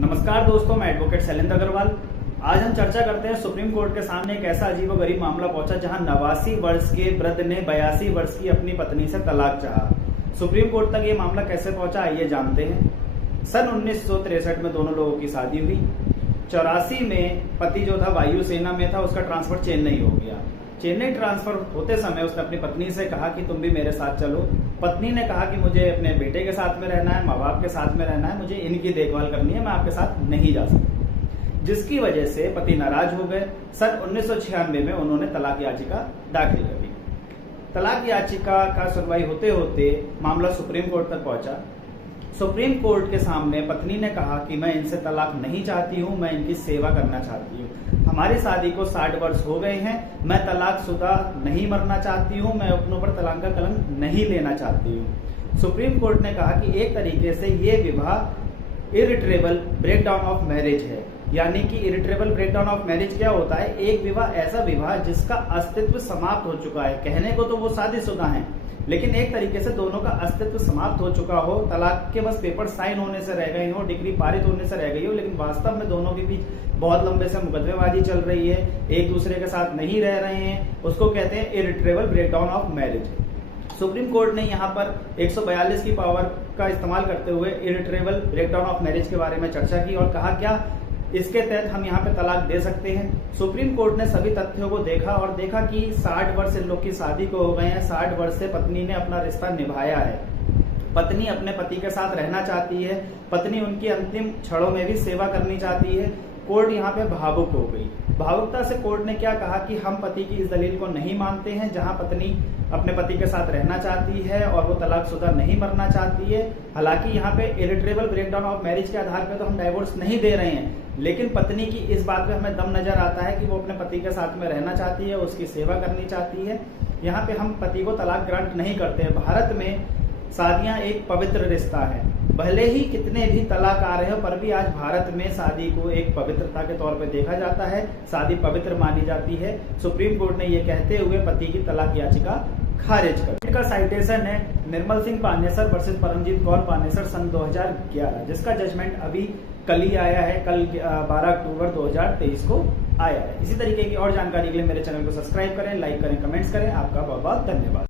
नमस्कार दोस्तों, मैं एडवोकेट शैलेंद्र अग्रवाल। आज हम चर्चा करते हैं सुप्रीम कोर्ट के सामने एक ऐसा अजीबोगरीब मामला पहुंचा जहां 89 वर्ष के वृद्ध ने 82 वर्ष की अपनी पत्नी से तलाक चाहा। सुप्रीम कोर्ट तक ये मामला कैसे पहुंचा, आइए जानते हैं। सन 1963 में दोनों लोगों की शादी हुई। 84 में पति जो था वायुसेना में था, उसका ट्रांसफर चेन्नई हो गया। चेन्नई ट्रांसफर होते समय उसने अपनी पत्नी से कहा कि तुम भी मेरे साथ चलो। पत्नी ने कहा कि मुझे अपने बेटे के साथ में रहना है, माँ बाप के साथ में रहना है, मुझे इनकी देखभाल करनी है, मैं आपके साथ नहीं जा सकती। जिसकी वजह से पति नाराज हो गए। सन 1996 में उन्होंने तलाक याचिका दाखिल कर दी। तलाक याचिका का सुनवाई होते होते मामला सुप्रीम कोर्ट तक पहुंचा। सुप्रीम कोर्ट के सामने पत्नी ने कहा कि मैं इनसे तलाक नहीं चाहती हूं, मैं इनकी सेवा करना चाहती हूं। हमारी शादी को 60 वर्ष हो गए हैं, मैं तलाकशुदा नहीं मरना चाहती हूं, मैं अपनों पर तलाक का कलंक नहीं लेना चाहती हूं। सुप्रीम कोर्ट ने कहा कि एक तरीके से ये विवाह इरिट्रेबल ब्रेकडाउन ऑफ मैरिज है। यानी कि इरिट्रेबल ब्रेकडाउन ऑफ मैरिज क्या होता है? एक विवाह ऐसा विवाह जिसका अस्तित्व समाप्त हो चुका है। कहने को तो वो शादीशुदा हैं, लेकिन एक तरीके से दोनों का अस्तित्व समाप्त हो चुका हो, तलाक के बस पेपर साइन होने से रह गए हो, डिग्री पारित होने से रह गई हो, लेकिन वास्तव में दोनों के बीच बहुत लंबे से मुकदमेबाजी चल रही है, एक दूसरे के साथ नहीं रह रहे हैं, उसको कहते हैं irretrievable breakdown of marriage. Supreme Court ने यहाँ पर 142 की पावर का इस्तेमाल करते हुए इरिट्रेबल ब्रेकडाउन ऑफ मैरिज के बारे में चर्चा की और कहा क्या इसके तहत हम यहाँ पे तलाक दे सकते हैं। सुप्रीम कोर्ट ने सभी तथ्यों को देखा और देखा कि 60 वर्ष इन लोग की शादी को हो गए हैं, 60 वर्ष से पत्नी ने अपना रिश्ता निभाया है, पत्नी अपने पति के साथ रहना चाहती है, पत्नी उनकी अंतिम क्षणों में भी सेवा करनी चाहती है। कोर्ट यहाँ पे भावुक हो गई। भावुकता से कोर्ट ने क्या कहा कि हम पति की इस दलील को नहीं मानते हैं, जहां पत्नी अपने पति के साथ रहना चाहती है और वो तलाकशुदा नहीं मरना चाहती है। हालांकि यहाँ पे इरिट्रेबल ब्रेकडाउन ऑफ मैरिज के आधार पे तो हम डाइवोर्स नहीं दे रहे हैं, लेकिन पत्नी की इस बात पे हमें दम नजर आता है कि वो अपने पति के साथ में रहना चाहती है, उसकी सेवा करनी चाहती है। यहाँ पे हम पति को तलाक ग्रांट नहीं करते हैं। भारत में शादियां एक पवित्र रिश्ता है। भले ही कितने भी तलाक आ रहे हो, पर भी आज भारत में शादी को एक पवित्रता के तौर पे देखा जाता है, शादी पवित्र मानी जाती है। सुप्रीम कोर्ट ने ये कहते हुए पति की तलाक याचिका खारिज कर। इनका साइटेशन है निर्मल सिंह पानेसर वर्सेस परमजीत कौर पानेसर सन 2011, जिसका जजमेंट अभी कल ही आया है, कल 12 अक्टूबर 2023 को आया है। इसी तरीके की और जानकारी के लिए मेरे चैनल को सब्सक्राइब करें, लाइक करें, कमेंट्स करें। आपका बहुत बहुत धन्यवाद।